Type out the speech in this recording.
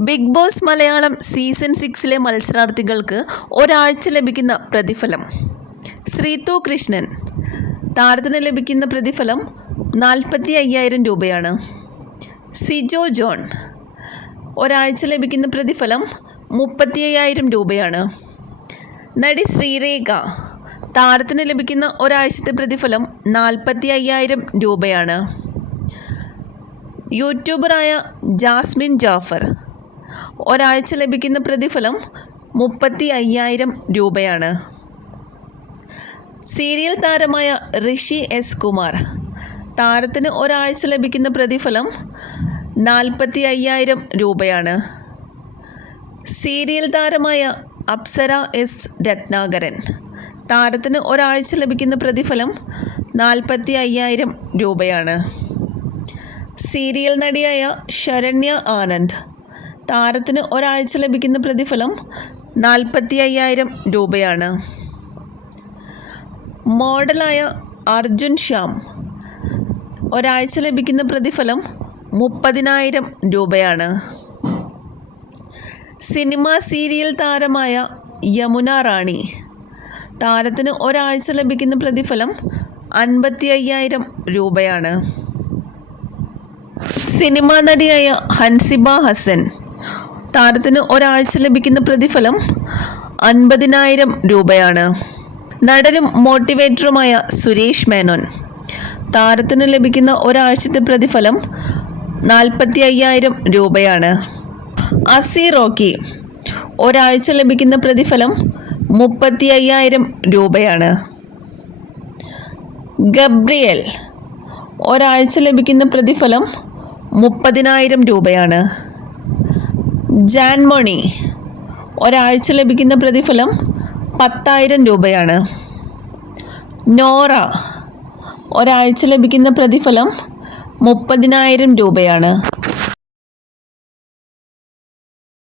Big boss Malayalam season സിക്സിലെ മത്സരാർത്ഥികൾക്ക് ഒരാഴ്ച ലഭിക്കുന്ന പ്രതിഫലം. ശ്രീതു കൃഷ്ണൻ. താരത്തിന് ലഭിക്കുന്ന പ്രതിഫലം നാൽപ്പത്തി അയ്യായിരം രൂപയാണ്. സിജോ ജോൺ. ഒരാഴ്ച ലഭിക്കുന്ന പ്രതിഫലം മുപ്പത്തി അയ്യായിരം രൂപയാണ്. നടി ശ്രീരേഖ. താരത്തിന് ലഭിക്കുന്ന ഒരാഴ്ചത്തെ പ്രതിഫലം നാൽപ്പത്തി അയ്യായിരം രൂപയാണ്. യൂട്യൂബറായ ജാസ്മിൻ ജാഫർ. ഒരാഴ്ച ലഭിക്കുന്ന പ്രതിഫലം മുപ്പത്തി അയ്യായിരം രൂപയാണ്. സീരിയൽ താരമായ ഋഷി എസ് കുമാർ. താരത്തിന് ഒരാഴ്ച ലഭിക്കുന്ന പ്രതിഫലം നാൽപ്പത്തി അയ്യായിരം രൂപയാണ്. സീരിയൽ താരമായ അപ്സര എസ് രത്നാകരൻ. താരത്തിന് ഒരാഴ്ച ലഭിക്കുന്ന പ്രതിഫലം നാൽപ്പത്തി അയ്യായിരം രൂപയാണ്. സീരിയൽ നടിയായ ശരണ്യ ആനന്ദ്. താരത്തിന് ഒരാഴ്ച ലഭിക്കുന്ന പ്രതിഫലം നാൽപ്പത്തി അയ്യായിരം രൂപയാണ്. മോഡലായ അർജുൻ ശ്യാം ഒരാഴ്ച ലഭിക്കുന്ന പ്രതിഫലം മുപ്പതിനായിരം രൂപയാണ്. സിനിമ സീരിയൽ താരമായ യമുന റാണി താരത്തിന് ഒരാഴ്ച ലഭിക്കുന്ന പ്രതിഫലം അൻപത്തി അയ്യായിരം രൂപയാണ്. സിനിമാ നടിയായ ഹൻസിബ ഹസൻ താരത്തിന് ഒരാഴ്ച ലഭിക്കുന്ന പ്രതിഫലം അൻപതിനായിരം രൂപയാണ്. നടനും മോട്ടിവേറ്ററുമായ സുരേഷ് മേനോൻ. താരത്തിന് ലഭിക്കുന്ന ഒരാഴ്ചത്തെ പ്രതിഫലം നാൽപ്പത്തി അയ്യായിരം രൂപയാണ്. അസി റോക്കി. ഒരാഴ്ച ലഭിക്കുന്ന പ്രതിഫലം മുപ്പത്തി അയ്യായിരം രൂപയാണ്. ഗബ്രിയൽ. ഒരാഴ്ച ലഭിക്കുന്ന പ്രതിഫലം മുപ്പതിനായിരം രൂപയാണ്. ജാൻമണി. ഒരാഴ്ച ലഭിക്കുന്ന പ്രതിഫലം പത്തായിരം രൂപയാണ്. നോറ. ഒരാഴ്ച ലഭിക്കുന്ന പ്രതിഫലം മുപ്പതിനായിരം രൂപയാണ്.